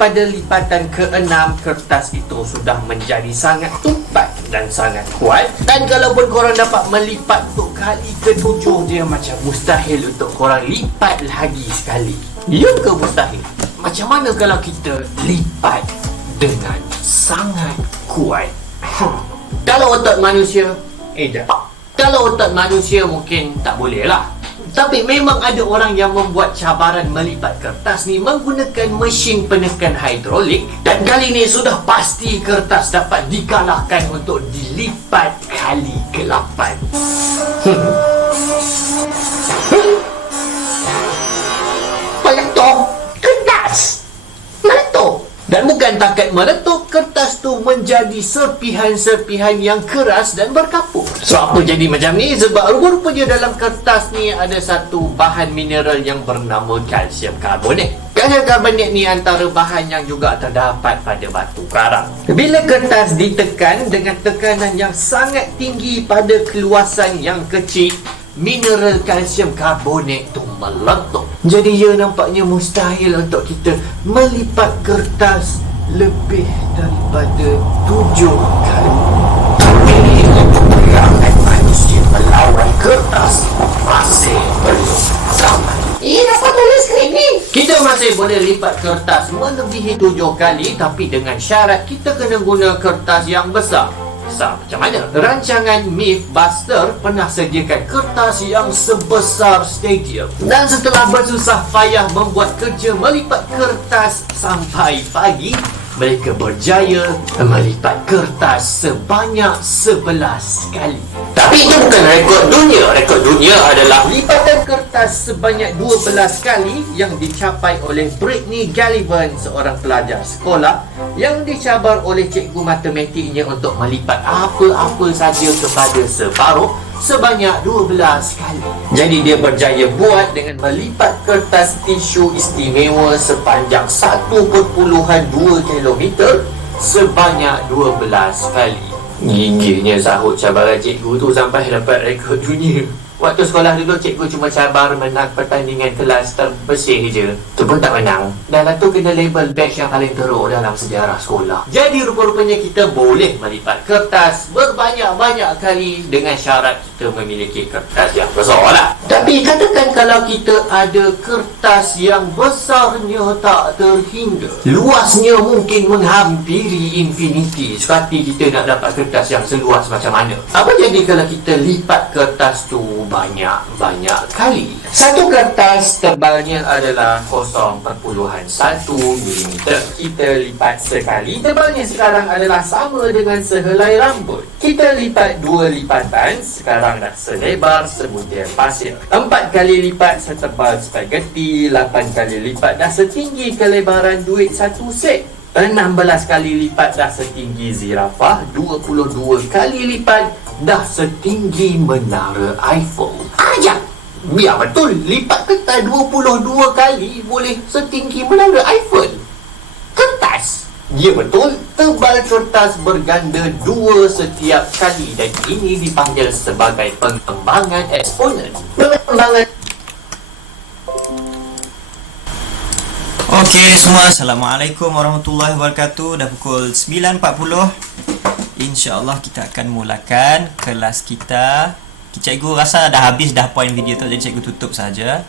pada lipatan ke-6, kertas itu sudah menjadi sangat tumpat dan sangat kuat. Dan kalaupun korang dapat melipat untuk kali ke-7, dia macam mustahil untuk korang lipat lagi sekali. Ya ke mustahil? Macam mana kalau kita lipat dengan sangat kuat? Kalau otak manusia, kalau otak manusia mungkin tak boleh lah. Tapi memang ada orang yang membuat cabaran melipat kertas ni menggunakan mesin penekan hidrolik. Dan kali ni sudah pasti kertas dapat dikalahkan untuk dilipat kali ke-8. Meletup kertas, meletup. Dan bukan takat meletup, kertas tu menjadi serpihan-serpihan yang keras dan berkapur. So apa jadi macam ni? Sebab rupa-rupanya dalam kertas ni ada satu bahan mineral yang bernama kalsium karbonat. Kalsium karbonat ni antara bahan yang juga terdapat pada batu karang. Bila kertas ditekan dengan tekanan yang sangat tinggi pada keluasan yang kecil, mineral kalsium karbonat tu meletup. Jadi ya, nampaknya mustahil untuk kita melipat kertas lebih daripada 7 kali. Tapi peperangan manusia melawan kertas masih belum sama. Apa tulis skrip ni? Kita masih boleh lipat kertas melebihi 7 kali, tapi dengan syarat kita kena guna kertas yang besar. Macam mana? Rancangan Mythbuster pernah sediakan kertas yang sebesar stadium. Dan setelah bersusah payah membuat kerja melipat kertas sampai pagi, mereka berjaya melipat kertas sebanyak 11 kali. Tapi itu bukan rekod dunia. Rekod dunia adalah lipatan kertas sebanyak 12 kali yang dicapai oleh Brittany Gallivan, seorang pelajar sekolah yang dicabar oleh cikgu matematiknya untuk melipat apa-apa saja kepada separuh sebanyak 12 kali. Jadi dia berjaya buat dengan melipat kertas tisu istimewa sepanjang 1.2 kilometer sebanyak 12 kali. Giginya sahut cabaran cikgu tu sampai dapat rekod dunia. Waktu sekolah dulu, cikgu cuma cabar menang pertandingan kelas terbersih je. Tu pun tak menang. Dan tu kena label batch yang paling teruk dalam sejarah sekolah. Jadi rupa-rupanya kita boleh melipat kertas berbanyak-banyak kali dengan syarat kita memiliki kertas yang besar lah. Tapi katakan kalau kita ada kertas yang besarnya tak terhingga, luasnya mungkin menghampiri infinity, seperti kita nak dapat kertas yang seluas macam mana? Apa jadi kalau kita lipat kertas tu banyak-banyak kali? Satu kertas tebalnya adalah 0.1 mm. Kita lipat sekali, tebalnya sekarang adalah sama dengan sehelai rambut. Kita lipat 2 lipatan, sekarang dah selebar sebutir pasir. 4 kali lipat setebal spaghetti. 8 kali lipat dah setinggi kelebaran duit 1 sen. 16 kali lipat dah setinggi zirafah. 22 kali lipat dah setinggi menara Eiffel. Ajak! Biar betul, lipat kertas 22 kali boleh setinggi menara Eiffel. Kertas! Ya betul, tebal kertas berganda 2 setiap kali, dan ini dipanggil sebagai pengembangan eksponen. Pengembangan. Okey semua, Assalamualaikum warahmatullahi wabarakatuh. Dah pukul 9.40. InsyaAllah kita akan mulakan kelas kita. Cikgu rasa dah habis dah point video tu, jadi cikgu tutup saja.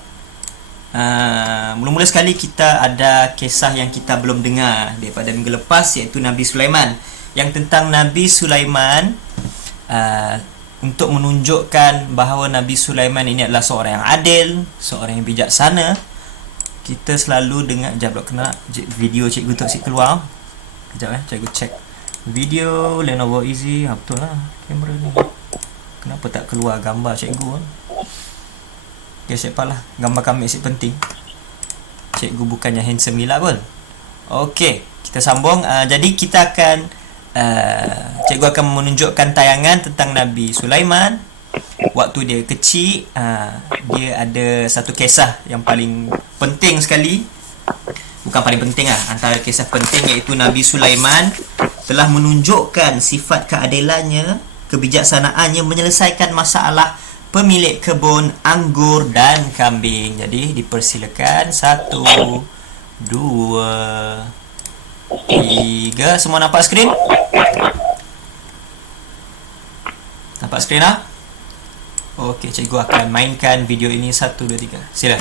Mula-mula sekali kita ada kisah yang kita belum dengar daripada minggu lepas, iaitu Nabi Sulaiman. Yang tentang Nabi Sulaiman, untuk menunjukkan bahawa Nabi Sulaiman ini adalah seorang yang adil, seorang yang bijaksana. Kita selalu dengar, sekejap pula kena video cikgu tu asyik keluar. Sekejap cikgu check video Lenovo Easy. Betul lah kamera ni, kenapa tak keluar gambar cikgu? Okay, siapalah, gambar kami asyik penting. Cikgu bukannya handsome gila pun. Okey, kita sambung. Jadi kita akan cikgu akan menunjukkan tayangan tentang Nabi Sulaiman. Waktu dia kecil, dia ada satu kisah yang paling penting sekali. Bukan paling penting lah, antara kisah penting, iaitu Nabi Sulaiman telah menunjukkan sifat keadilannya, kebijaksanaannya menyelesaikan masalah pemilik kebun anggur dan kambing. Jadi dipersilakan 1, 2, 3. Semua nampak skrin? Nampak skrin lah? Okey, cikgu akan mainkan video ini 1, 2, 3. Sila.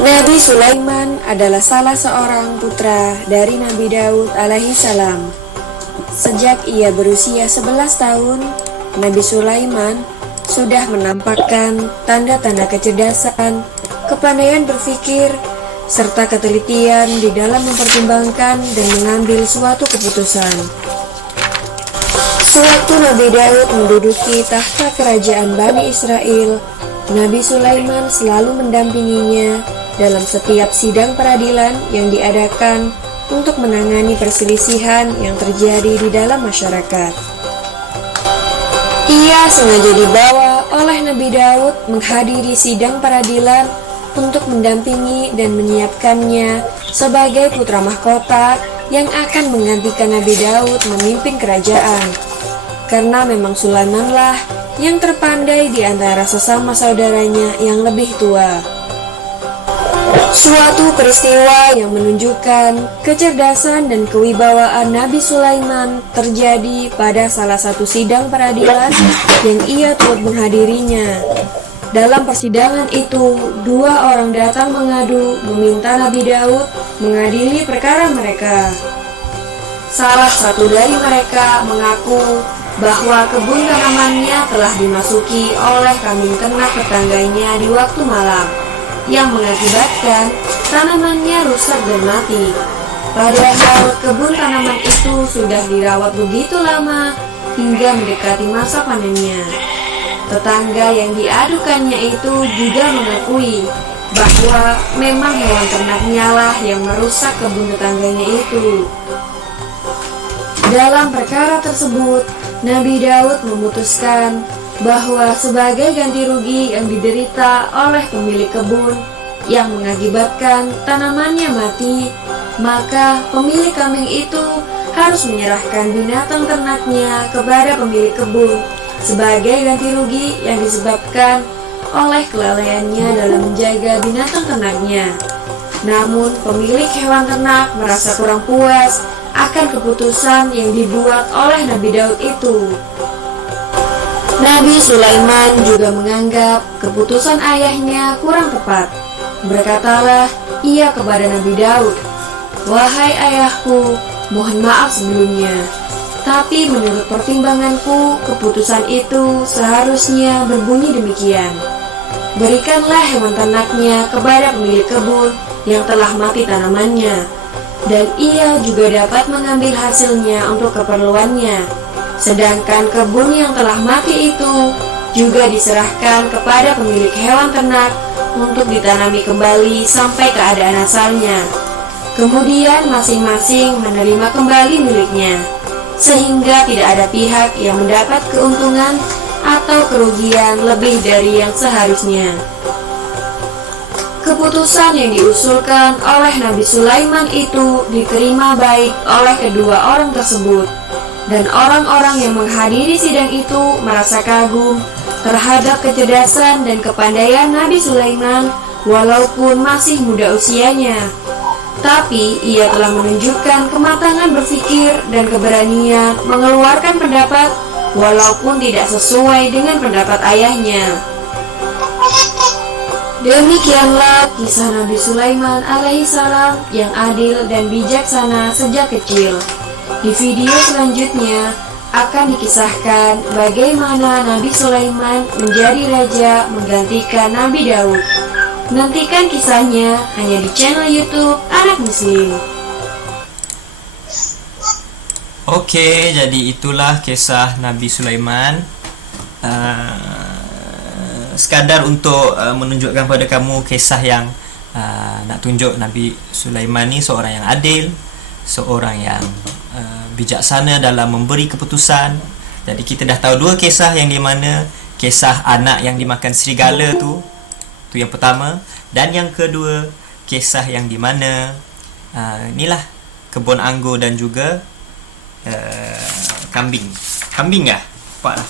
Nabi Sulaiman adalah salah seorang putra dari Nabi Daud alaihi salam. Sejak ia berusia 11 tahun, Nabi Sulaiman sudah menampakkan tanda-tanda kecerdasan, kepandaian berpikir, serta ketelitian di dalam mempertimbangkan dan mengambil suatu keputusan. Sewaktu Nabi Daud menduduki tahta kerajaan Bani Israel, Nabi Sulaiman selalu mendampinginya dalam setiap sidang peradilan yang diadakan untuk menangani perselisihan yang terjadi di dalam masyarakat. Ia sengaja dibawa oleh Nabi Daud menghadiri sidang peradilan untuk mendampingi dan menyiapkannya sebagai putra mahkota yang akan menggantikan Nabi Daud memimpin kerajaan. Karena memang Sulaimanlah yang terpandai di antara sesama saudaranya yang lebih tua. Suatu peristiwa yang menunjukkan kecerdasan dan kewibawaan Nabi Sulaiman terjadi pada salah satu sidang peradilan yang ia turut menghadirinya. Dalam persidangan itu, 2 orang datang mengadu meminta Nabi Daud mengadili perkara mereka. Salah satu dari mereka mengaku bahwa kebun tanamannya telah dimasuki oleh kambing ternak tetangganya di waktu malam, yang mengakibatkan tanamannya rusak dan mati. Padahal kebun tanaman itu sudah dirawat begitu lama hingga mendekati masa panennya. Tetangga yang diadukannya itu juga mengakui bahwa memang hewan ternaknya lah yang merusak kebun tetangganya itu. Dalam perkara tersebut, Nabi Daud memutuskan bahwa sebagai ganti rugi yang diderita oleh pemilik kebun yang mengakibatkan tanamannya mati, maka pemilik kambing itu harus menyerahkan binatang ternaknya kepada pemilik kebun sebagai ganti rugi yang disebabkan oleh kelalaiannya dalam menjaga binatang ternaknya. Namun pemilik hewan ternak merasa kurang puas akan keputusan yang dibuat oleh Nabi Daud itu. Nabi Sulaiman juga menganggap keputusan ayahnya kurang tepat. Berkatalah ia kepada Nabi Daud, "Wahai ayahku, mohon maaf sebelumnya. Tapi menurut pertimbanganku, keputusan itu seharusnya berbunyi demikian. Berikanlah hewan ternaknya kepada pemilik kebun yang telah mati tanamannya, dan ia juga dapat mengambil hasilnya untuk keperluannya. Sedangkan kebun yang telah mati itu juga diserahkan kepada pemilik hewan ternak untuk ditanami kembali sampai keadaan asalnya. Kemudian masing-masing menerima kembali miliknya, sehingga tidak ada pihak yang mendapat keuntungan atau kerugian lebih dari yang seharusnya." Keputusan yang diusulkan oleh Nabi Sulaiman itu diterima baik oleh kedua orang tersebut. Dan orang-orang yang menghadiri sidang itu merasa kagum terhadap kecerdasan dan kepandaian Nabi Sulaiman walaupun masih muda usianya. Tapi ia telah menunjukkan kematangan berpikir dan keberanian mengeluarkan pendapat walaupun tidak sesuai dengan pendapat ayahnya. Demikianlah kisah Nabi Sulaiman alaihissalam yang adil dan bijaksana sejak kecil. Di video selanjutnya akan dikisahkan bagaimana Nabi Sulaiman menjadi raja menggantikan Nabi Daud. Nantikan kisahnya hanya di channel YouTube Anak Muslim. Oke, jadi itulah kisah Nabi Sulaiman. Sekadar untuk menunjukkan pada kamu kisah yang nak tunjuk Nabi Sulaiman ni seorang yang adil, seorang yang bijaksana dalam memberi keputusan. Jadi kita dah tahu 2 kisah, yang di mana kisah anak yang dimakan serigala tu yang pertama, dan yang kedua kisah yang di mana inilah kebun anggur dan juga kambing. Kambing kah? Nampak lah.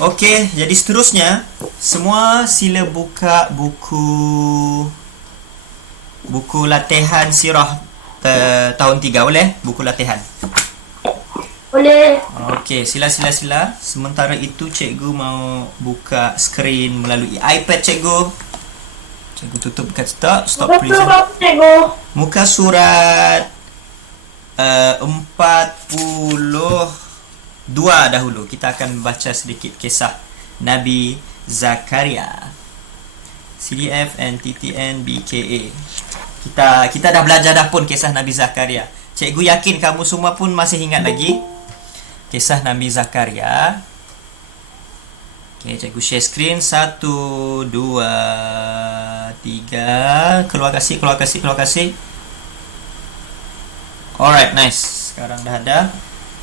Okey, jadi seterusnya semua sila buka buku latihan sirah tahun 3 boleh? Buku latihan. Boleh. Okey, sila. Sementara itu cikgu mau buka skrin melalui iPad cikgu. Cikgu tutup kat stop Betul present. apa cikgu? Muka surat 42 dahulu. Kita akan baca sedikit kisah Nabi Zakaria. CDF NTTN BKA. Kita dah belajar dah pun kisah Nabi Zakaria. Cikgu yakin kamu semua pun masih ingat lagi kisah Nabi Zakaria. Okay, cikgu share screen. 1, 2, 3. Keluar kasih. Alright, nice. Sekarang dah ada.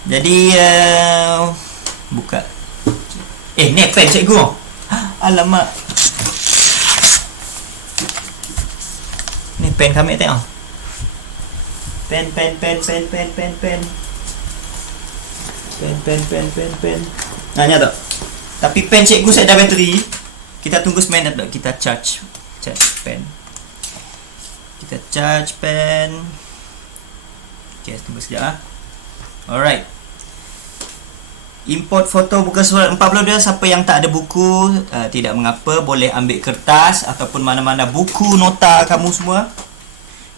Jadi buka. Ni pen cikgu. Alamak. Ni pen kami tengok. Pen. Nanya tak? Tapi pen cikgu saya dah bateri. Kita tunggu seminit tak? Kita charge pen. Kita charge pen. Okay, tunggu sekejap lah. Alright. Import foto buku surat 42. Siapa yang tak ada buku, tidak mengapa, boleh ambil kertas ataupun mana-mana buku nota kamu semua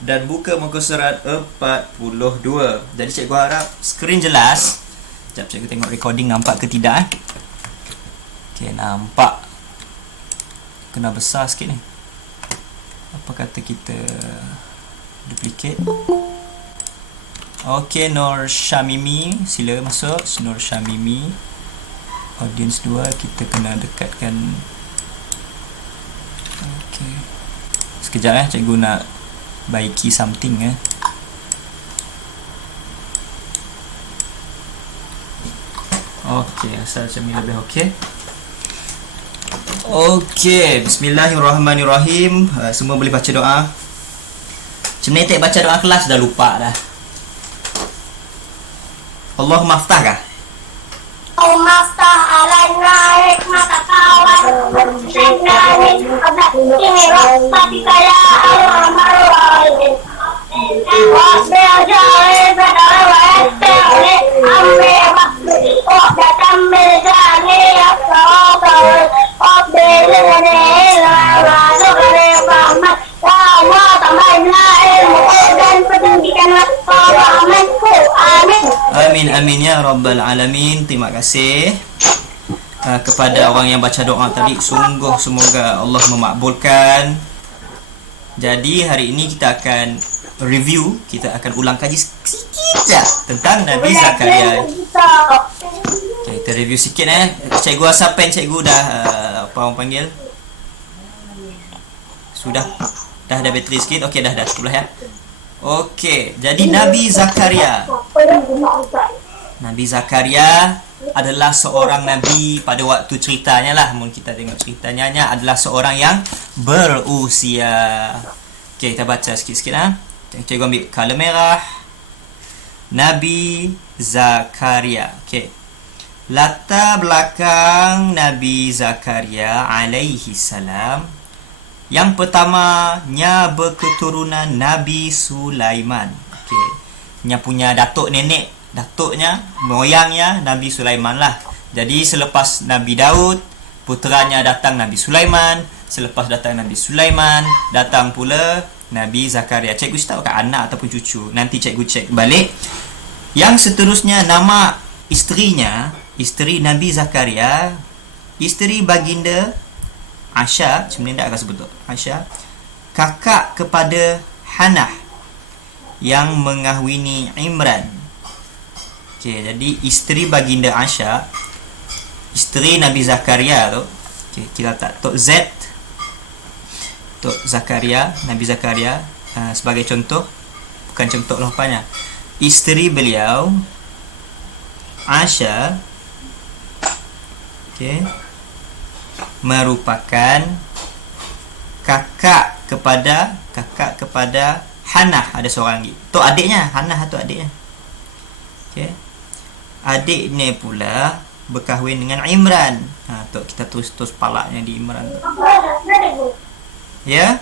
dan buka muka surat 42. Jadi cikgu harap skrin jelas. Sekejap cikgu tengok recording nampak ke tidak. Okay, nampak. Kena besar sikit ni. Apa kata kita duplicate. Okay, Nur Syamimi, sila masuk. Nur Syamimi, audience 2, kita kena dekatkan. Okay, sekejap cikgu nak baiki something Okay, asal macam ni lebih okay. Okay, bismillahirrahmanirrahim. Semua boleh baca doa. Macam ni tak baca doa kelas dah lupa dah. Allahumma aftah kah? Allahumma aftah alaina hikmataka wa syai'ani qabla ini rahmatika ya arhamar rahimin. Rabbi aj'al badara wa asta'li amri maqdi wa takamil jani yafraka Rabbi lana wa zuhri rahmat ya Allah tambahna ilmu dan pendidikan wa rahmatku. Amin. Amin ya rabbal alamin. Terima kasih kepada orang yang baca doa tadi. Sungguh semoga Allah memakbulkan. Jadi hari ini kita akan review, kita akan ulang kaji sikit je tentang Nabi Zakaria. Okay, kita review sikit Cikgu asal pen cikgu dah apa orang panggil? Sudah ada bateri sikit. Okey, dah sebelah ya. Okey, jadi Nabi Zakaria. Nabi Zakaria adalah seorang nabi pada waktu ceritanya lah. Mungkin kita tengok ceritanya adalah seorang yang berusia. Okey, kita baca sikit-sikit Cikgu ambil color merah. Nabi Zakaria. Okey. Latar belakang Nabi Zakaria alaihi salam. Yang pertamanya berketurunan Nabi Sulaiman. Okey. Nya punya datuk nenek, datuknya, moyangnya Nabi Sulaiman lah. Jadi selepas Nabi Daud, puteranya datang Nabi Sulaiman. Selepas datang Nabi Sulaiman, datang pula Nabi Zakaria. Cikgu tahu kat anak ataupun cucu. Nanti cikgu cek balik. Yang seterusnya nama isterinya, isteri Nabi Zakaria, isteri baginda Asya, macam ni tak akan sebut Asya, kakak kepada Hanah yang mengahwini Imran. Okey, jadi isteri baginda Asya, isteri Nabi Zakaria tu. Okey, kita tak tok Z, tok Zakaria, Nabi Zakaria sebagai contoh, bukan contoh lapannya. Isteri beliau Asya, okey, merupakan kakak kepada Hannah ada seorang lagi. Tu adiknya, Hannah tu adiknya. Okey. Adiknya pula berkahwin dengan Imran. Tu kita terus palaknya di Imran tu. Ya.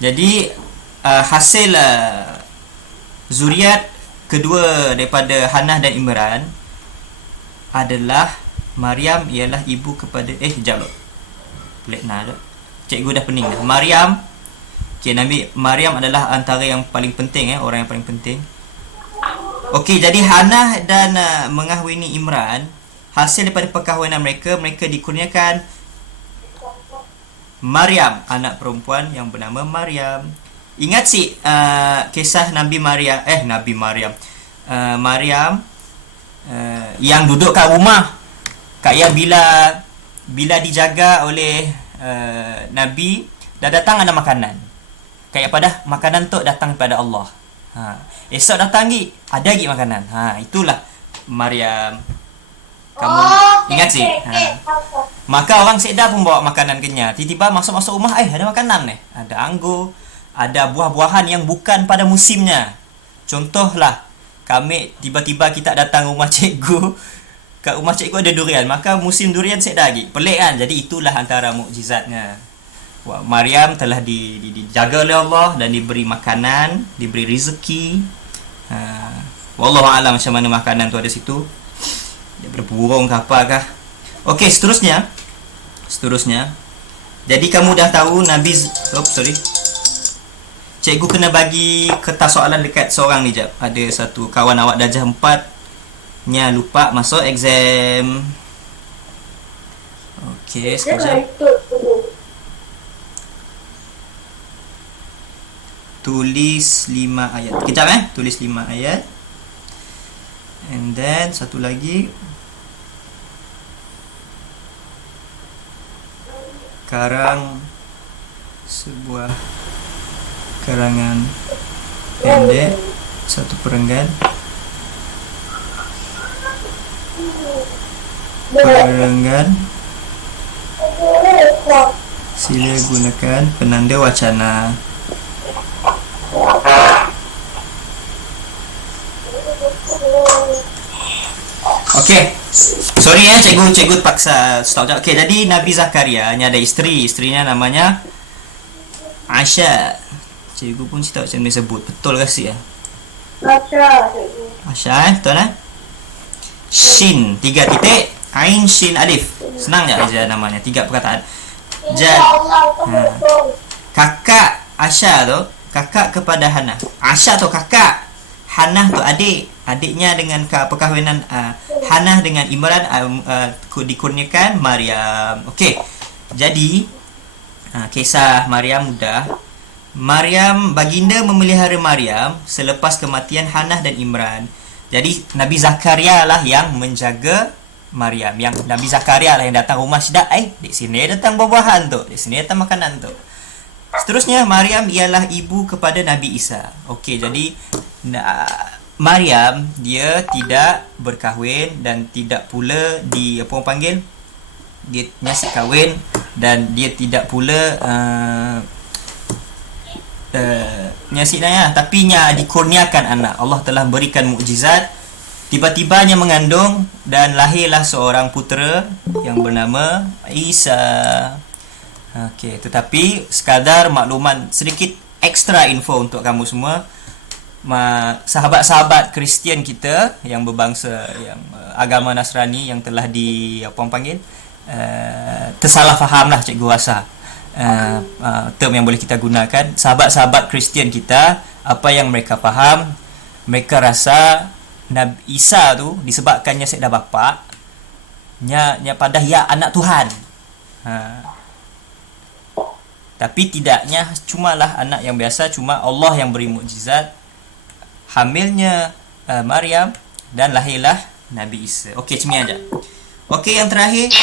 Jadi hasil zuriat kedua daripada Hannah dan Imran adalah Maryam ialah ibu kepada sekejap dulu. Pelik nak dah. Cikgu dah pening dah. Maryam. Okey, Nabi Maryam adalah antara yang paling penting, orang yang paling penting. Okey, jadi Hannah dan mengahwini Imran, hasil daripada perkahwinan mereka dikurniakan Maryam, anak perempuan yang bernama Maryam. Ingat kisah Maryam yang duduk kat rumah yang bila dijaga oleh Nabi, dah datang ada makanan. Kayak pada makanan tu datang daripada Allah. Esok datang lagi, ada lagi makanan. Itulah Maryam. Kamu ingat sih? Maka orang sedar pun bawa makanan kenyal. Tiba-tiba masuk rumah, ada makanan ni. Ada anggur, ada buah-buahan yang bukan pada musimnya. Contohlah, kami tiba-tiba kita datang rumah cikgu, kat rumah cikgu ada durian, maka musim durian sedar lagi. Pelik kan? Jadi itulah antara mukjizatnya. Maryam telah dijaga oleh Allah dan diberi makanan, diberi rezeki. Wallahu a'lam macam mana makanan tu ada situ. Daripada burung ke apakah. Okey, seterusnya. Jadi kamu dah tahu Cikgu kena bagi kertas soalan dekat seorang ni jap. Ada satu kawan awak darjah 4 nya lupa masuk exam. Okey, sekejap. Tulis 5 ayat. Kejap tulis 5 ayat. And then satu lagi, karang sebuah karangan pendek, satu perenggan. Sila gunakan penanda wacana. Okey. Sorry cikgu paksa stop jap. Okey, jadi Nabi Zakaria ni ada isterinya namanya Asha. Cikgu pun tak tahu macam mana sebut. Betul ke sih ya? Asha, betul lah. Shin 3 titik, Ain Shin Alif. Senang je aja namanya, 3 perkataan. Kakak Asha tu, kakak kepada Hannah. Asha tu kakak, Hannah tu adik. Adiknya dengan perkahwinan Hannah dengan Imran dikurniakan Maryam. Okey. Jadi kisah Maryam mudah. Maryam, baginda memelihara Maryam selepas kematian Hannah dan Imran. Jadi Nabi Zakaria lah yang menjaga Maryam. Yang Nabi Zakaria lah yang datang rumah Syeda. Di sini datang buah-buahan tu, di sini datang makanan tu. Seterusnya Maryam ialah ibu kepada Nabi Isa. Okey, jadi Maryam dia tidak berkahwin dan tidak pula dia nyasik kahwin, dan dia tidak pula nyasik tapi dikurniakan anak. Allah telah berikan mukjizat. Tiba-tibanya mengandung dan lahirlah seorang putera yang bernama Isa. Okey, tetapi sekadar makluman sedikit ekstra info untuk kamu semua. Sahabat-sahabat Kristian kita yang berbangsa yang agama Nasrani yang telah tersalah faham lah cikgu rasa term yang boleh kita gunakan. Sahabat-sahabat Kristian kita, apa yang mereka faham, mereka rasa Nabi Isa tu disebabkannya dah bapa pada anak Tuhan. Tapi tidaknya cumalah anak yang biasa, cuma Allah yang beri mukjizat. Hamilnya Maryam dan lahirlah Nabi Isa. Okey, cemia aja. Okey, yang terakhir,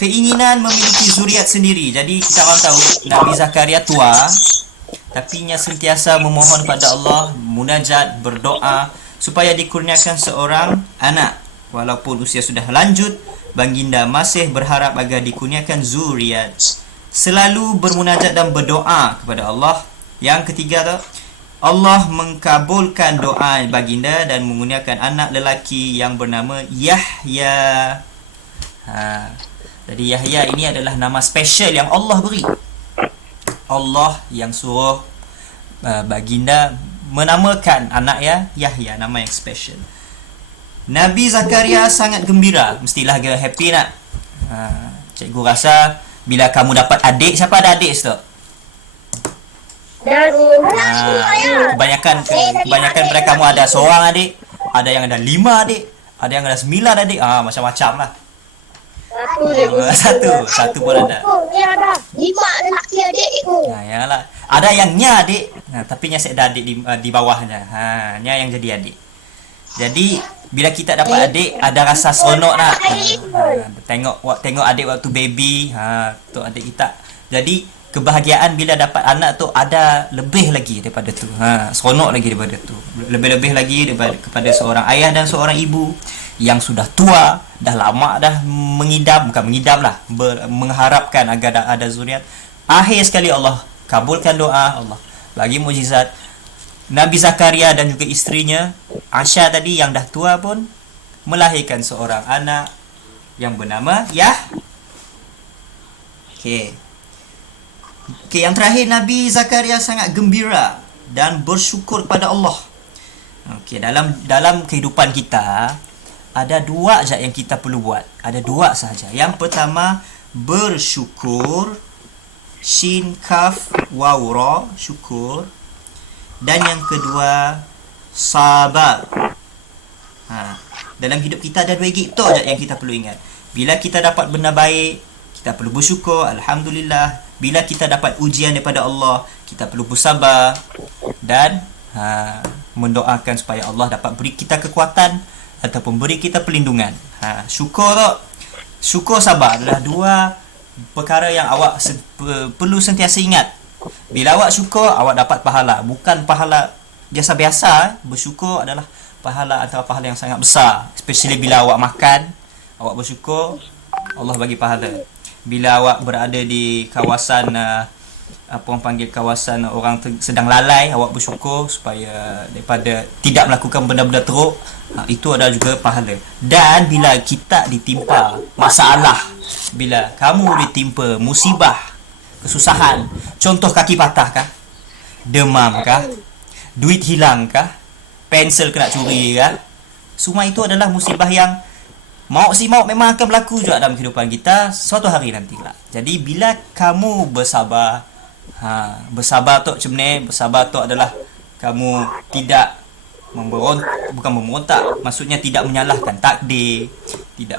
keinginan memiliki zuriat sendiri. Jadi kita orang tahu Nabi Zakaria tua, tapi nya sentiasa memohon pada Allah, munajat, berdoa supaya dikurniakan seorang anak. Walaupun usia sudah lanjut, baginda masih berharap agar dikurniakan zuriat. selalu bermunajat dan berdoa kepada Allah. Yang ketiga tu, Allah mengkabulkan doa baginda dan mengurniakan anak lelaki yang bernama Yahya. Jadi Yahya ini adalah nama special yang Allah beri. Allah yang suruh baginda menamakan anak Yahya, nama yang special. Nabi Zakaria sangat gembira, mestilah dia happy nak. Cikgu rasa bila kamu dapat adik, siapa ada adik tu? Kebanyakan pada kamu ada seorang adik, ada yang ada 5 adik, ada yang ada 9 adik, macam-macam lah. Satu pun ada. Dia ada 5 lelaki adik itu. Yalah. Ada yang nya adik, tapi nya ada adik di bawahnya. Nya yang jadi adik. Jadi bila kita dapat adik, ada rasa seronok nak. Tengok adik waktu baby, tu adik kita. Jadi kebahagiaan bila dapat anak tu ada lebih lagi daripada tu. Seronok lagi daripada tu. Lebih-lebih lagi daripada kepada seorang ayah dan seorang ibu yang sudah tua, dah lama dah mengharapkan agar ada zuriat. Akhir sekali Allah kabulkan doa, Allah bagi mukjizat. Nabi Zakaria dan juga isterinya Aisyah tadi yang dah tua pun melahirkan seorang anak yang bernama Okey, yang terakhir, Nabi Zakaria sangat gembira dan bersyukur kepada Allah. Okey, dalam kehidupan kita ada 2 saja yang kita perlu buat. Ada 2 sahaja. Yang pertama, bersyukur, shin kaf waw ra, syukur. Dan yang kedua, sabar. Dalam hidup kita ada 2 gitu saja yang kita perlu ingat. Bila kita dapat benda baik, kita perlu bersyukur, alhamdulillah. Bila kita dapat ujian daripada Allah, kita perlu bersabar dan mendoakan supaya Allah dapat beri kita kekuatan ataupun beri kita perlindungan. Syukur sabar adalah 2 perkara yang awak perlu sentiasa ingat. Bila awak syukur, awak dapat pahala. Bukan pahala biasa-biasa. Bersyukur adalah pahala antara pahala yang sangat besar. Especially bila awak makan, awak bersyukur, Allah bagi pahala. Bila awak berada di kawasan kawasan orang sedang lalai, awak bersyukur supaya daripada tidak melakukan benda-benda teruk, itu adalah juga pahala. Dan bila kita ditimpa masalah, bila kamu ditimpa musibah, kesusahan, contoh kaki patah kah, demam kah, duit hilang kah, pensel kena curi kah, semua itu adalah musibah yang maut memang akan berlaku juga dalam kehidupan kita suatu hari nanti lah. Jadi bila kamu bersabar, bersabar tu macam ni, bersabar tu adalah kamu tidak bukan memberontak, maksudnya tidak menyalahkan takdir, tidak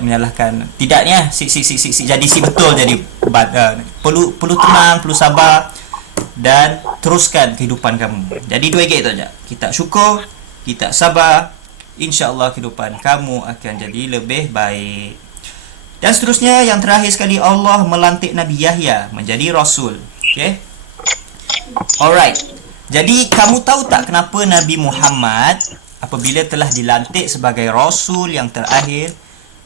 menyalahkan tidaknya jadi si betul. Jadi perlu tenang, perlu sabar dan teruskan kehidupan kamu. Jadi 2 gitu aja. Kita syukur, kita sabar, insya-Allah kehidupan kamu akan jadi lebih baik. Dan seterusnya, yang terakhir sekali, Allah melantik Nabi Yahya menjadi rasul. Okey. Alright. Jadi kamu tahu tak kenapa Nabi Muhammad apabila telah dilantik sebagai rasul yang terakhir,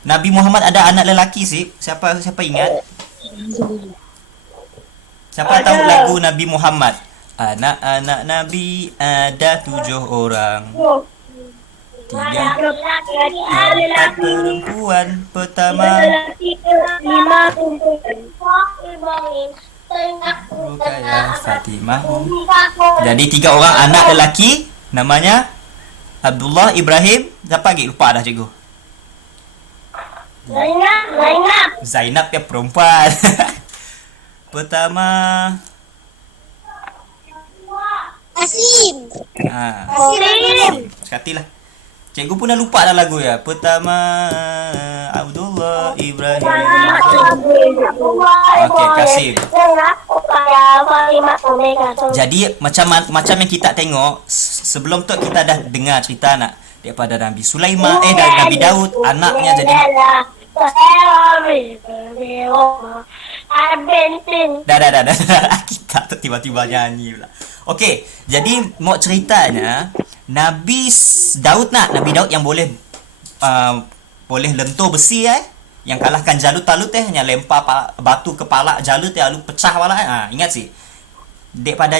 Nabi Muhammad ada anak lelaki sih? Siapa ingat? Siapa tahu lagu Nabi Muhammad? Anak-anak Nabi ada 7 orang. 3 4 perempuan pertama. Rukayah, Fatimah. Jadi 3 orang anak lelaki, namanya Abdullah, Ibrahim. Siapa lagi? Lupa dah cikgu. Zainab ya perempuan. Pertama Kasim. Sekatilah. Cikgu pun dah lupa dah lagu ya. Pertama Abdullah, Ibrahim. Okey, Kasim. Jadi macam yang kita tengok sebelum tu, kita dah dengar cerita nak daripada Nabi Sulaiman, dari Nabi Daud, anaknya jadi dah kita tu tiba-tiba nyanyi pula. Okey, jadi mau ceritanya Nabi Daud yang boleh lentur besi yang kalahkan Jalut Talut yang lempar batu kepala Jalut lalu pecah pala. Ingat sih. Daripada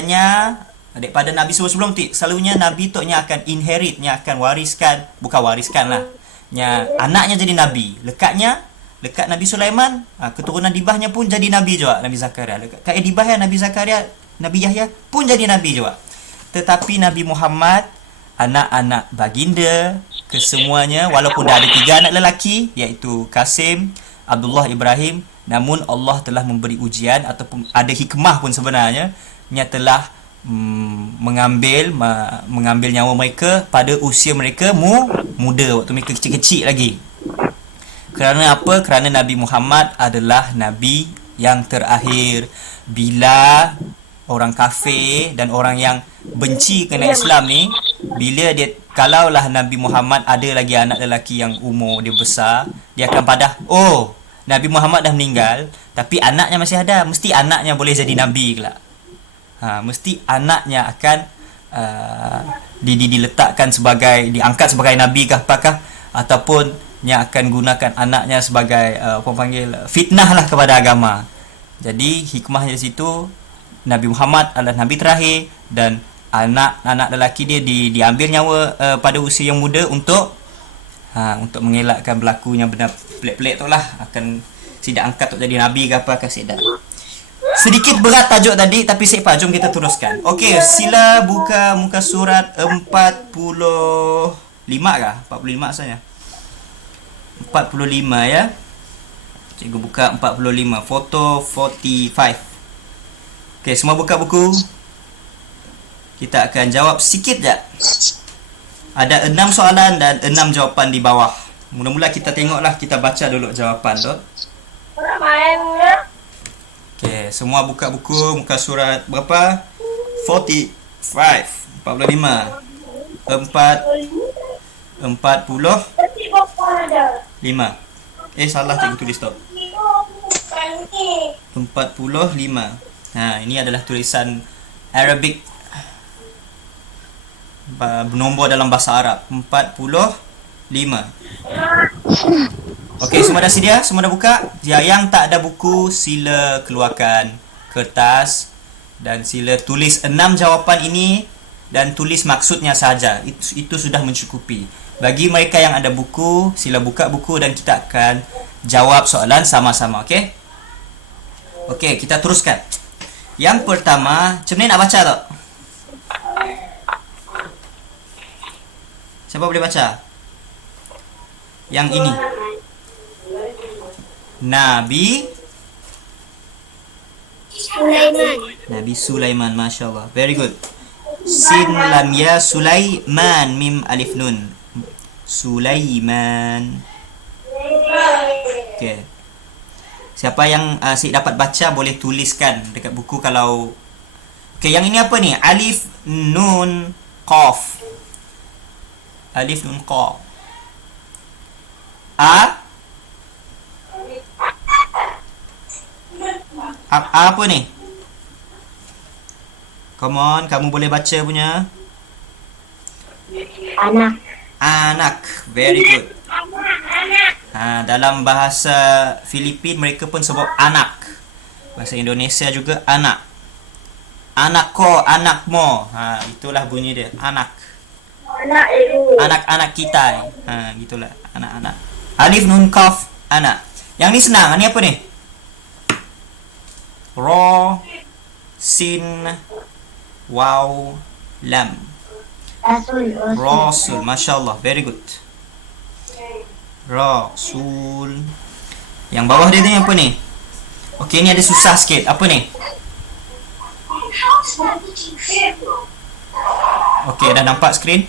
Nabi sebelum tu, selalunya Nabi tu nya akan inherit, nya akan wariskan, bukan wariskan lah. Nya anaknya jadi Nabi. Lekat Nabi Sulaiman, keturunan Dibahnya pun jadi Nabi juga, Nabi Zakaria. Lekat Dibah Nabi Zakaria, Nabi Yahya pun jadi Nabi juga. Tetapi Nabi Muhammad, anak-anak baginda, kesemuanya, walaupun dah ada 3 anak lelaki, iaitu Kasim, Abdullah, Ibrahim, namun Allah telah memberi ujian ataupun ada hikmah pun sebenarnya, nya telah mengambil nyawa mereka pada usia mereka muda, waktu mereka kecil-kecil lagi. Kerana apa? Kerana Nabi Muhammad adalah Nabi yang terakhir. Bila orang kafir dan orang yang benci kena Islam ni, kalaulah Nabi Muhammad ada lagi anak lelaki yang umur dia besar, dia akan padah, oh, Nabi Muhammad dah meninggal, tapi anaknya masih ada, mesti anaknya boleh jadi Nabi kelak. Mesti anaknya akan diletakkan diangkat sebagai Nabi kah apakah, ataupun yang akan gunakan anaknya sebagai fitnah lah kepada agama. Jadi hikmahnya di situ, Nabi Muhammad adalah Nabi terakhir dan anak lelaki dia diambil nyawa pada usia yang muda untuk mengelakkan berlakunya benda pelik-pelik tu lah, akan tidak angkat untuk jadi Nabi ke apa ke tidak. Sedikit berat tajuk tadi, tapi Pak, jom kita teruskan. Okey, sila buka muka surat 45 kah? 45 asalnya. 45 ya. Cikgu buka 45, foto 45. Okey, semua buka buku. Kita akan jawab sikit je. Ada 6 soalan dan 6 jawapan di bawah. Mula-mula kita tengoklah, kita baca dulu jawapan tu. Okey, semua buka buku, muka surat berapa? 45. 45. 45. Salah cikgu tulis tu. 45. Ini adalah tulisan Arabic nombor dalam bahasa Arab. 45. Okey, semua dah sedia? Semua dah buka? Yang tak ada buku, sila keluarkan kertas dan sila tulis 6 jawapan ini dan tulis maksudnya saja. Itu sudah mencukupi. Bagi mereka yang ada buku, sila buka buku dan kita akan jawab soalan sama-sama, okey? Okey, kita teruskan. Yang pertama, macam ni nak baca tak? Siapa boleh baca? Yang ini. Nabi Sulaiman, Masya Allah. Very good. Sin lam ya Sulaiman, mim alif nun. Sulaiman. Okay. Siapa yang dapat baca boleh tuliskan dekat buku kalau. Okay, yang ini apa ni? Alif nun qaf. Alif nun qaf. Apa ni? Come on, kamu boleh baca punya. Anak. Very good. Dalam bahasa Filipin mereka pun sebut anak. Bahasa Indonesia juga anak. Anak ko, anak mo. Itulah bunyi dia, anak. Anak-anak kita. Gitulah, anak-anak. Alif nun qaf, anak. Yang ni senang. Ni apa ni? Ra, sin, waw, lam. Rasul. Masya Allah. Very good. Rasul. Yang bawah dia ni apa ni? Okey, ni ada susah sikit. Apa ni? Okey, dah nampak skrin?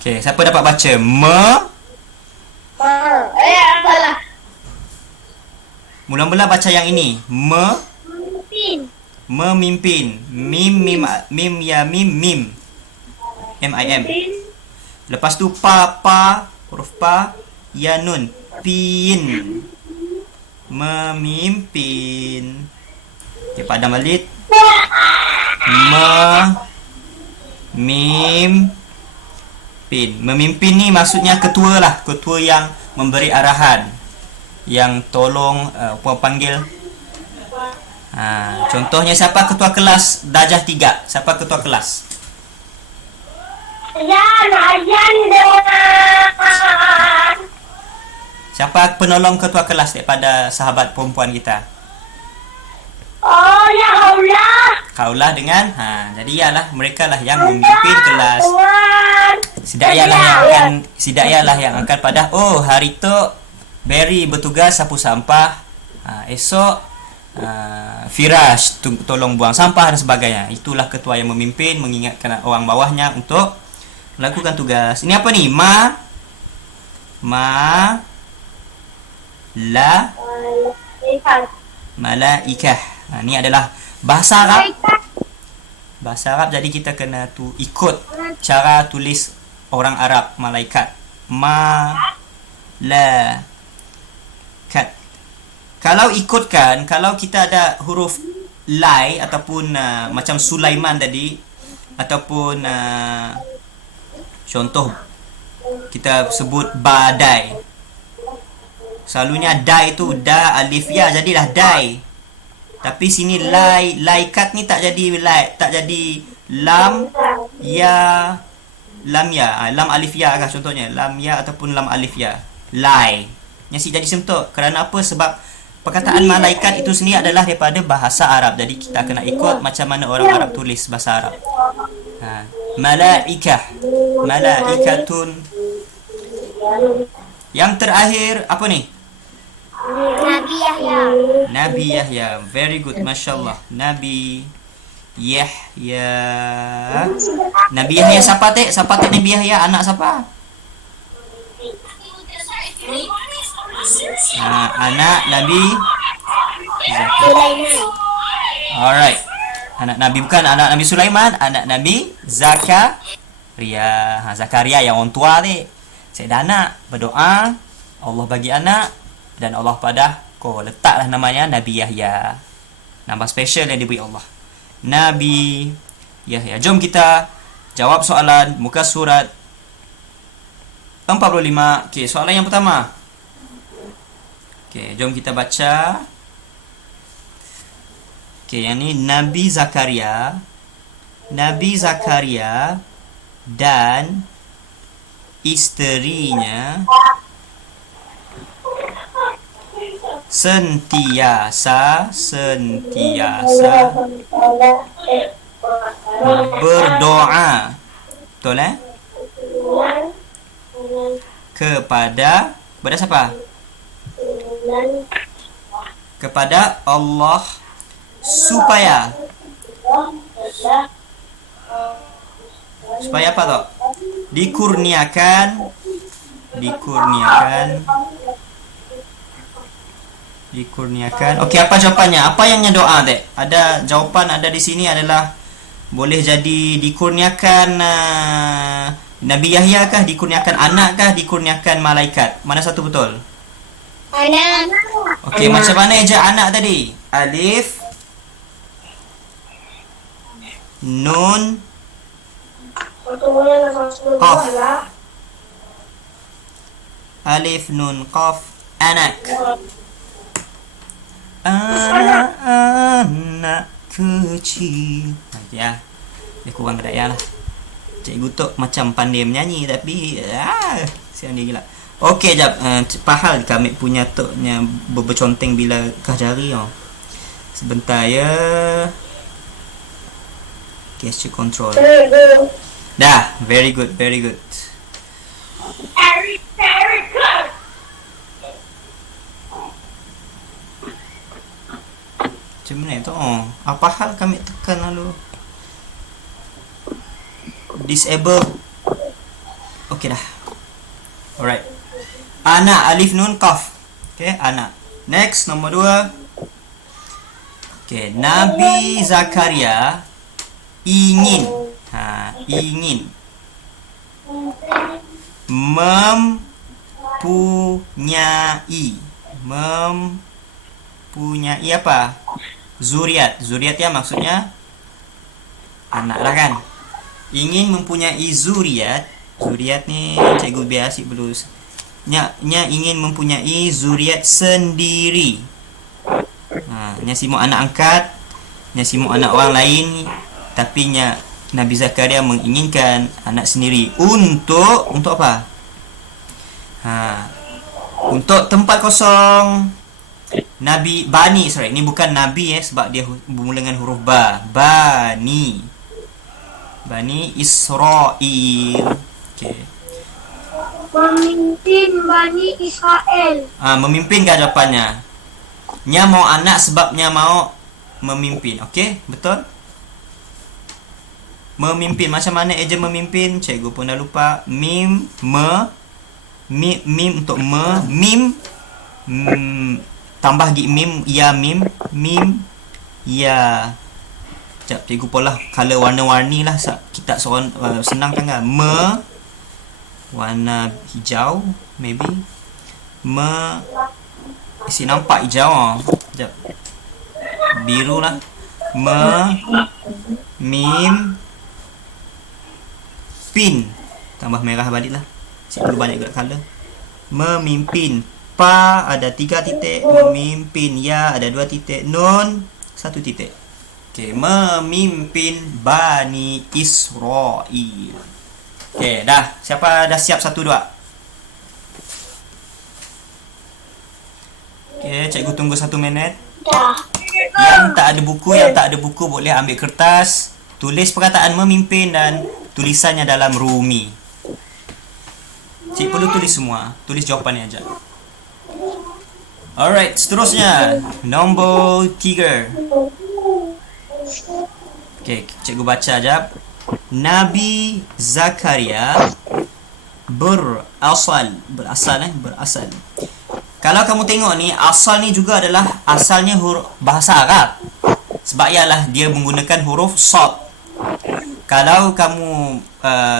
Okey, siapa dapat baca? Mula-mula baca yang ini. Memimpin. Mim ya mim. M-I-M. Lepas tu pa, huruf pa, ya nun. Pin. Memimpin. Okay, padam balik. Mimpin. Memimpin ni maksudnya ketua lah. Ketua yang memberi arahan, yang tolong panggil. Contohnya siapa ketua kelas darjah 3? Siapa ketua kelas? Siapa penolong ketua kelas daripada sahabat perempuan kita? Oh, ya Allah. Kaulah dengan jadi ialah mereka lah yang memimpin kelas. Sidaya lah yang akan pada hari tu Barry bertugas sapu sampah. Esok Firash tolong buang sampah dan sebagainya. Itulah ketua yang memimpin, mengingatkan orang bawahnya untuk melakukan tugas. Ini apa ni? Malaikah. Ni adalah bahasa Arab. Bahasa Arab, jadi kita kena ikut cara tulis orang Arab. Malaikat. Malakat. Kalau ikutkan, kalau kita ada huruf lai ataupun macam Sulaiman tadi, ataupun contoh kita sebut badai, selalunya dai tu da alif ya, jadilah dai. Tapi sini laikat ni tak jadi lam ya, lam alif ya kah contohnya, lam ya ataupun lam alif ya, lai nyasi jadi semtuk. Kerana apa? Sebab perkataan malaikat itu sendiri adalah daripada bahasa Arab. Jadi kita kena ikut macam mana orang Arab tulis bahasa Arab. Malaikatun. Yang terakhir apa ni? Nabi Yahya. Very good, masya-Allah. Nabi Yahya. Nabi Yahya siapa tek? Siapa tek Nabi Yahya? Anak siapa? Anak Nabi Sulaiman. Alright. Anak Nabi, bukan anak Nabi Sulaiman, anak Nabi Zakaria. Zakaria yang orang tua ni. Saya dah anak, berdoa, Allah bagi anak, dan Allah pada letaklah namanya Nabi Yahya. Nama special yang diberi Allah, Nabi Yahya. Jom kita jawab soalan muka surat 45. Okey, soalan yang pertama. Okey, jom kita baca. Okey, yang ni Nabi Zakaria dan isterinya sentiasa berdoa. Betul kepada siapa? Kepada Allah supaya apa tu? Dikurniakan. Okey, apa jawapannya? Apa yang doa dek? Ada jawapan ada di sini adalah boleh jadi dikurniakan Nabi Yahya kah, dikurniakan anak kah, dikurniakan malaikat? Mana satu betul? Anak. Okey, macam mana eja anak tadi? Alif nun qaf. Alif nun qaf, anak. Anak kecil. Ya, dia kurang kedaya lah. Cikgu Tok macam pandai menyanyi tapi siang dia gila. Okey, jap. Pahal kami punya Toknya berconteng bila kah jari. Sebentar ya. Gesture control. Dah, very good. Very good. Macam mana tu? Apa hal kami tekan lalu? Disable. Okey dah. Alright. Anak alif nun qaf. Okey, anak. Next, nombor 2. Okey, Nabi Zakaria ingin mempunyai apa? Zuriat ya, maksudnya anak lah kan. ingin mempunyai zuriat. Zuriat ni cikgu biar asyik perlu. Nya ingin mempunyai zuriat sendiri. Nya simuk anak angkat, nya simuk anak orang lain, tapi nya Nabi Zakaria menginginkan anak sendiri untuk apa? Untuk tempat kosong. Nabi Bani, sorry, ini bukan Nabi sebab dia bermula dengan huruf ba. Bani Israel. Okey. Pemimpin Bani Israel. Memimpin ke jawapannya. Nya mau anak sebab nya mau memimpin. Okey, betul? Memimpin, macam mana eja memimpin? Cikgu pun dah lupa. Mim untuk mim tambah gig mim ya. Sekejap, cikgu pola color warna-warni lah. Kita seorang senang kan? Warna hijau maybe. Isi nampak hijau. Sekejap, biru lah. Mim pin, tambah merah balik lah. Perlu banyak juga color. Memimpin. Pa ada 3 titik. Memimpin. Ya ada 2 titik. Nun 1 titik. Okey, memimpin Bani Israel. Okey, dah. Siapa dah siap 1 2? Okey, cikgu tunggu 1 minit. Dah. Yang tak ada buku boleh ambil kertas, tulis perkataan memimpin dan tulisannya dalam rumi. Cik perlu tulis semua. Tulis jawapannya aja. Alright, seterusnya nombor 3. Okay, cikgu baca jap. Nabi Zakaria berasal. Kalau kamu tengok ni, asal ni juga adalah asalnya huruf bahasa Arab. Sebab ialah dia menggunakan huruf sad. Kalau kamu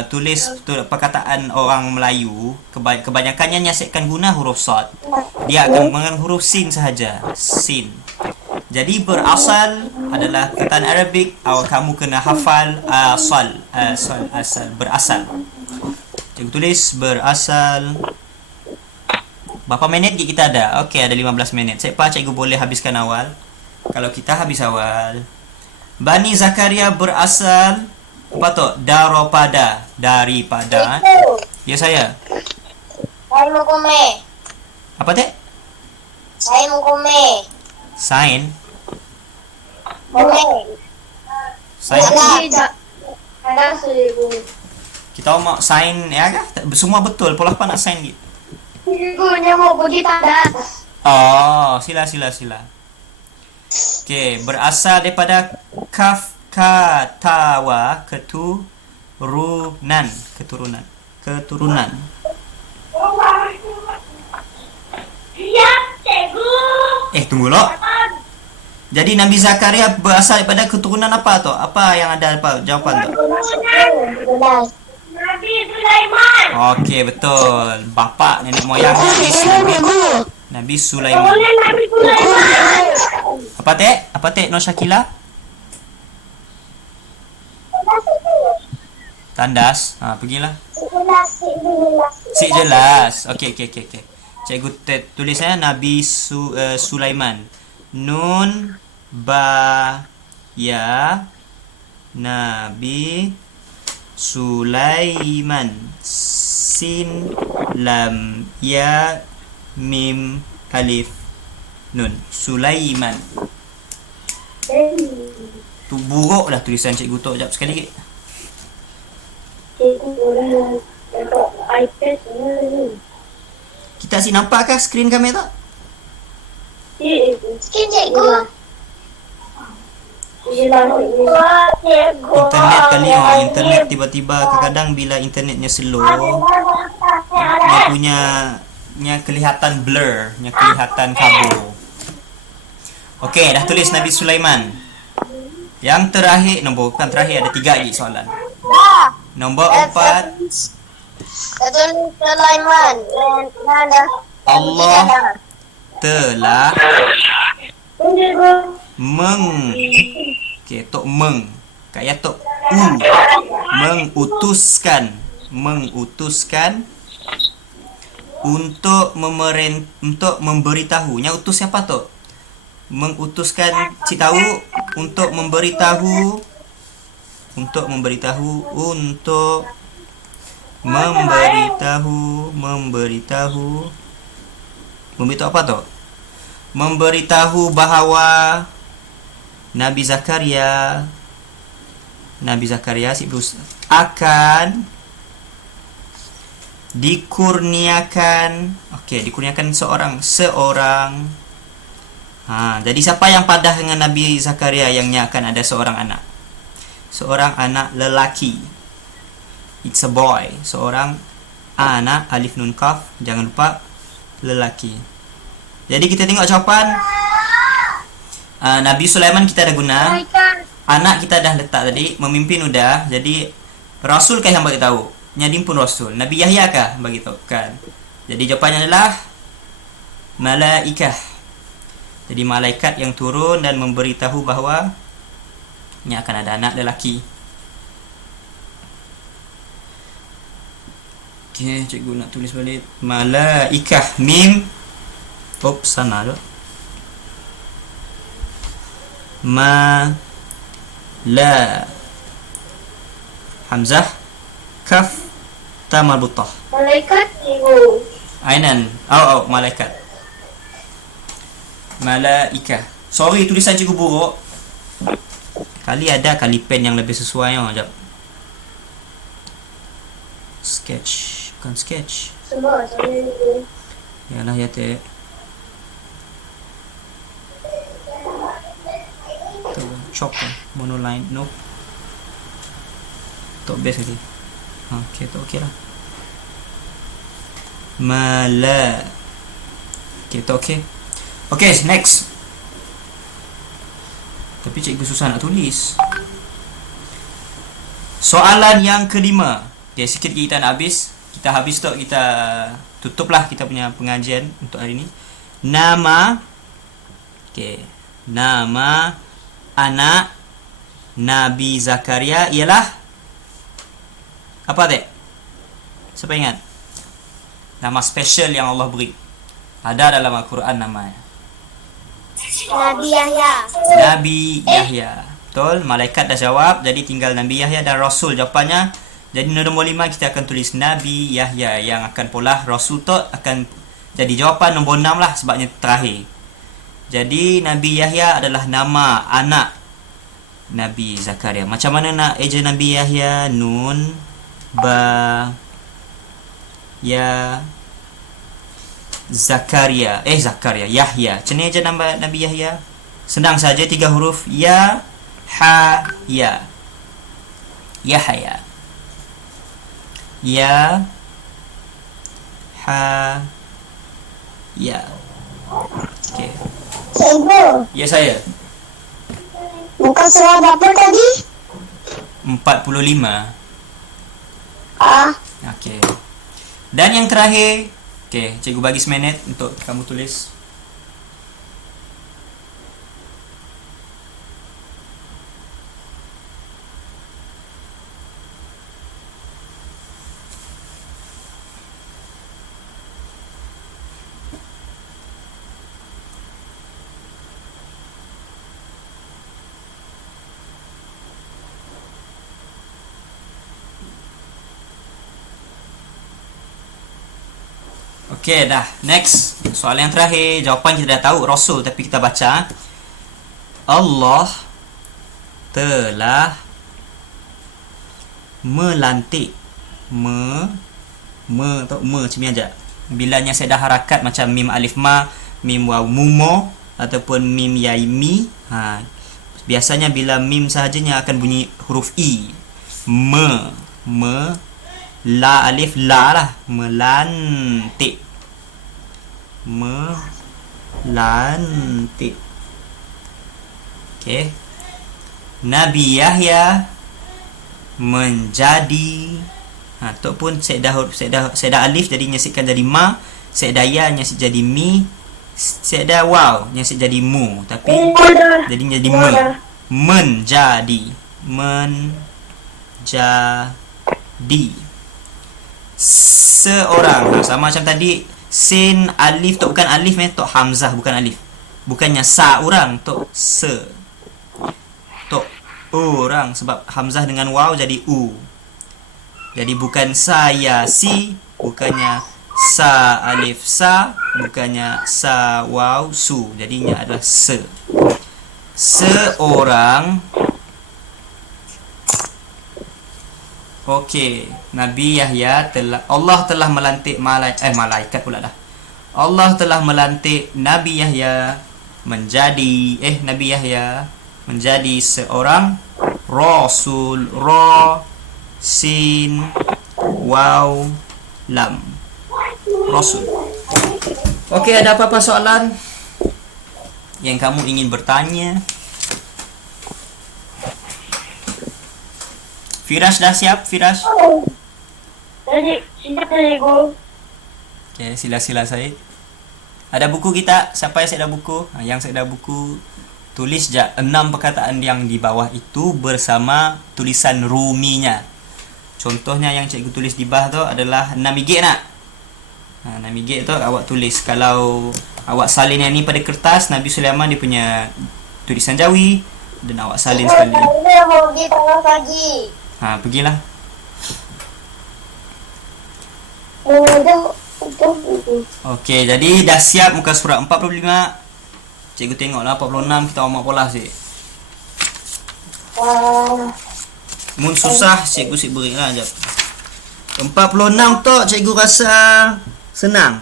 tulis perkataan orang Melayu, kebanyakannya nyasikkan guna huruf sad. Dia akan menggunakan huruf sin sahaja. Sin. Jadi berasal adalah perkataan Arabik. Kamu kena hafal asal. Berasal. Cikgu tulis berasal. Berapa minit kita ada? Okey, ada 15 minit. Siapa cikgu boleh habiskan awal? Kalau kita habis awal. Bani Zakaria berasal apa tu? Daripada. Ya saya. Saya mau komen. Apa teh? Saya mau komen. Sain. Komen. Sain. Ada seribu. Kita mau sain ya kah? Semua betul. Pola apa nak sain gitu? Ibunya mau pergi tandas. Oh, sila. Okey, berasal daripada kaf katawa keturunan. Siap, cikgu. Tunggu lo. Jadi Nabi Zakaria berasal daripada keturunan apa tu? Apa yang ada apa jawapan tu? Nabi Sulaiman. Okey, betul. Bapa nenek moyang Nabi Sulaiman. Nabi Sulaiman. Apa teh? No Syakila? Tandas. Pergilah. Sik jelas. Okey. Cikgu tulisnya Nabi Sulaiman. Nun ba ya Nabi Sulaiman. Sin lam ya mim alif nun. Sulaiman. Tu buruk dah tulisan cikgu tu. Sekejap sekali lagi. iPad Kita asyik nampak kah skrin kami tak? Sikit cikgu. Internet kali internet tiba-tiba kadang-kadang bila internetnya slow, dia punya kelihatan blur, kelihatan kabur. Okey, dah tulis Nabi Sulaiman. Yang terakhir, bukan terakhir, ada 3 lagi soalan. Nombor 4. Sulaiman. Allah telah Okey, tok Kat ya tok mengutuskan untuk memberitahu. Nya utus siapa tu? Mengutuskan cik tahu untuk memberitahu apa tu? Memberitahu bahawa Nabi Zakaria akan dikurniakan seorang. Jadi siapa yang padah dengan Nabi Zakaria yang akan ada seorang anak lelaki. It's a boy, seorang anak, alif nun kaf, jangan lupa lelaki. Jadi kita tengok jawapan. Nabi Sulaiman kita dah guna, anak kita dah letak tadi, memimpin udah. Jadi Rasul kah yang bagi tahu? Nyadim pun Rasul. Nabi Yahya kah bagi tahu? Kan. Jadi jawapannya adalah malaikah. Jadi malaikat yang turun dan memberitahu bahawa ini akan ada anak lelaki. Okey, cikgu nak tulis balik. Malaikah, mim. Sana tu. La hamzah kaf ta marbutah. Malaikat ibu. Ainan malaikat. Malaikah. Sorry tulisan cikgu buruk. Kali ada kali pen yang lebih sesuai. Sekejap. Sketch. Bukan sketch. Semua saya ibu. Yalah ya teh. Chop monoline. No. Tok best lagi. Okey, tok okey lah. Okey, tok okey. Okey, next. Tapi cikgu susah nak tulis. Soalan yang kelima. Okey, sikit kita nak habis. Kita habis tok, kita tutuplah kita punya pengajian untuk hari ni. Nama anak Nabi Zakaria ialah apa dek? Siapa ingat? Nama special yang Allah beri. Ada dalam Al-Quran namanya. Nabi Yahya. Nabi Yahya. Betul, malaikat dah jawab. Jadi tinggal Nabi Yahya dan Rasul jawapannya. Jadi nombor 5 kita akan tulis Nabi Yahya. Yang akan pula Rasul tu akan jadi jawapan nombor 6 lah sebabnya terakhir. Jadi Nabi Yahya adalah nama anak Nabi Zakaria. Macam mana nak eja Nabi Yahya? Nun ba ya Zakaria. Yahya. Macam mana eja nama Nabi Yahya? Senang saja, 3 huruf. Ya ha ya. Yahya. Ya ha ya. Okey. Cikgu, Ya saya. muka surat apa tadi? 45. Okey. Dan yang terakhir, okey, cikgu bagi seminit untuk kamu tulis. Okey, dah. Next. Soalan yang terakhir. Jawapan kita dah tahu Rasul, tapi kita baca. Allah telah melantik. Atau macam ni aja. Bilanya saya dah harakat macam mim alif ma, mim waw mumo ataupun mim yai mi. Biasanya bila mim sahajanya akan bunyi huruf i. La alif la lah. Melantik. Okey. Nabi Yahya menjadi tu pun saya dah alif jadi nyasikkan jadi ma, saya dah ya nyasik jadi mi, saya dah waw nyasik jadi mu, tapi jadi menjadi menjadi seorang. Sama macam tadi, sin alif tu bukan alif tu hamzah, bukan alif. Bukannya sa orang tu se. Tu orang sebab hamzah dengan waw jadi u. Jadi bukan saya si, bukannya sa alif sa, bukannya sa waw su. Jadinya adalah se. Seorang. Okey, Nabi Yahya Allah telah melantik malaikat pula dah. Allah telah melantik Nabi Yahya menjadi seorang rasul. Ra sin waw lam. Rasul. Okey, ada apa-apa soalan yang kamu ingin bertanya? Firash dah siap, Firash? Tadi, siap cikgu. Okey, sila-sila Said. Ada buku kita? Siapa yang saya ada buku? Yang saya ada buku, tulis je 6 perkataan yang di bawah itu bersama tulisan ruminya. Contohnya yang cikgu tulis di bawah tu adalah 6 biji nak? 6 biji tu awak tulis. Kalau awak salin yang ni pada kertas, Nabi Sulaiman dia punya tulisan Jawi, dan awak salin sekali. Saya mau pergi tengah pagi. Pergilah. Okey, jadi dah siap muka surat 45. Cikgu tengoklah 46 kita omak pola sikit. Mun susah cikgu berilah jap. 46 tu cikgu rasa senang.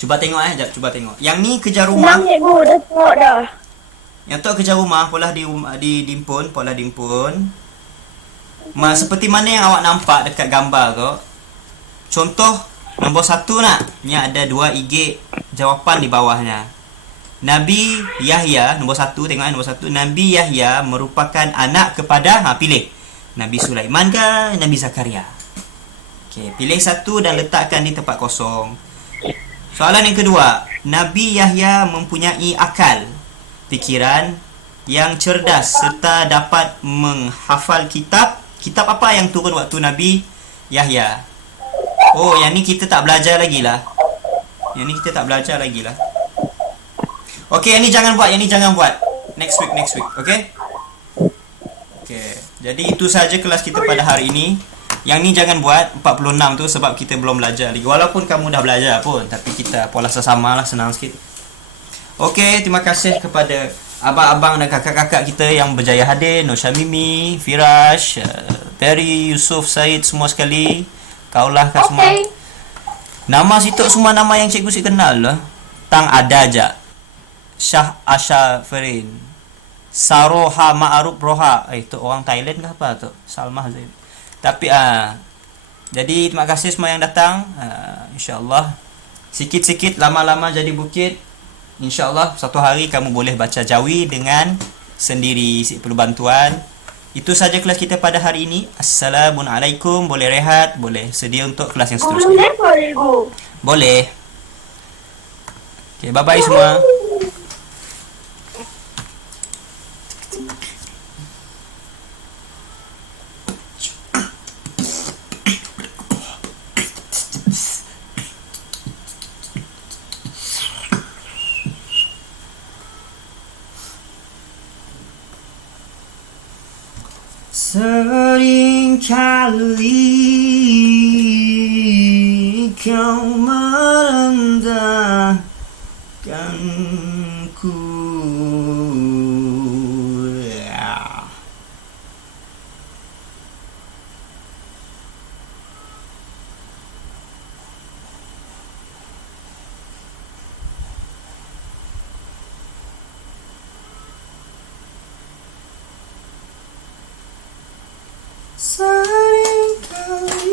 Cuba tengok jap, cuba tengok. Yang ni kerja rumah. Cikgu dah tengok dah. Yang tu kerja rumah, pola diimpun. Seperti mana yang awak nampak dekat gambar tu. Contoh nombor 1 nak. Ni ada 2 igik jawapan di bawahnya. Nabi Yahya, nombor 1, tengok nombor 1. Nabi Yahya merupakan anak kepada, pilih. Nabi Sulaiman ke Nabi Zakaria? Okey, pilih satu dan letakkan di tempat kosong. Soalan yang kedua, Nabi Yahya mempunyai akal, fikiran yang cerdas serta dapat menghafal kitab. Kitab apa yang turun waktu Nabi Yahya? Oh, yang ni kita tak belajar lagi lah. Okey, yang ni jangan buat. Next week. Okey? Okey. Jadi itu saja kelas kita pada hari ini. Yang ni jangan buat 46 tu sebab kita belum belajar lagi. Walaupun kamu dah belajar pun, tapi kita pola sesama lah, senang sikit. Okey, terima kasih kepada abang-abang dan kakak-kakak kita yang berjaya hadir. Nur Syamimi, Firash, Terry, Yusuf, Said, semua sekali. Kaulah kat semua. Nama situ semua nama yang cikgu kenal lah. Tang Adaja, Shah Ashafirin, Saroha Ma'aruf Roha. Itu orang Thailand ke apa tu? Salmah Zaid. Tapi jadi terima kasih semua yang datang. InsyaAllah sikit-sikit, lama-lama jadi bukit. InsyaAllah satu hari kamu boleh baca Jawi dengan sendiri, perlu bantuan. Itu saja kelas kita pada hari ini. Assalamualaikum. Boleh rehat, boleh sedia untuk kelas yang seterusnya. Boleh. Okay, bye-bye semua. Seringkali kau merendahkanku. Seringkali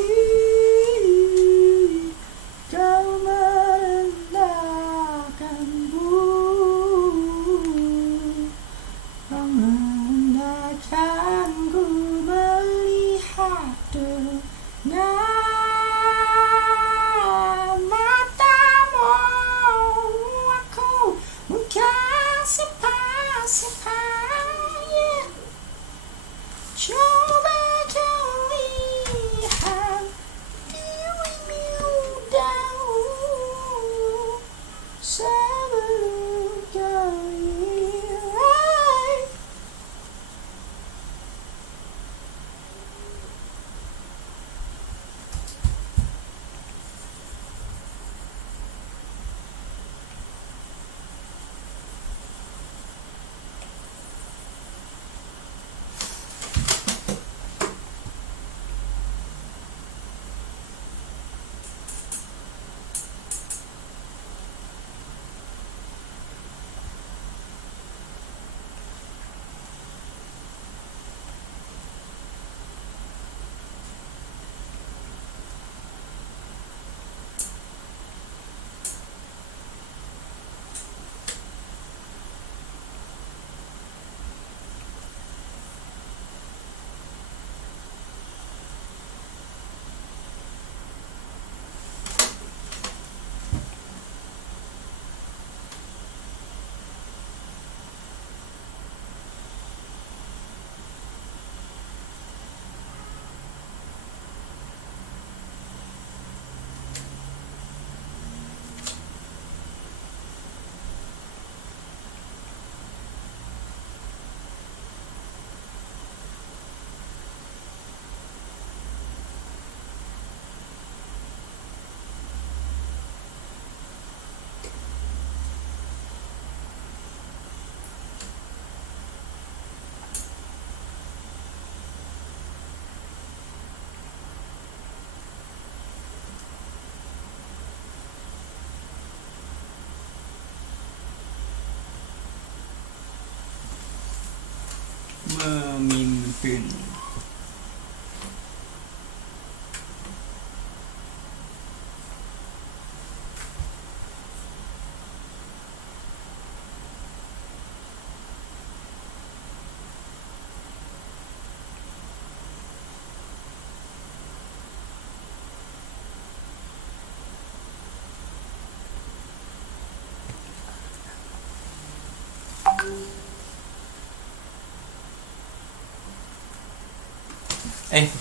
kau merendahkanku.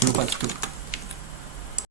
Lupa tutup.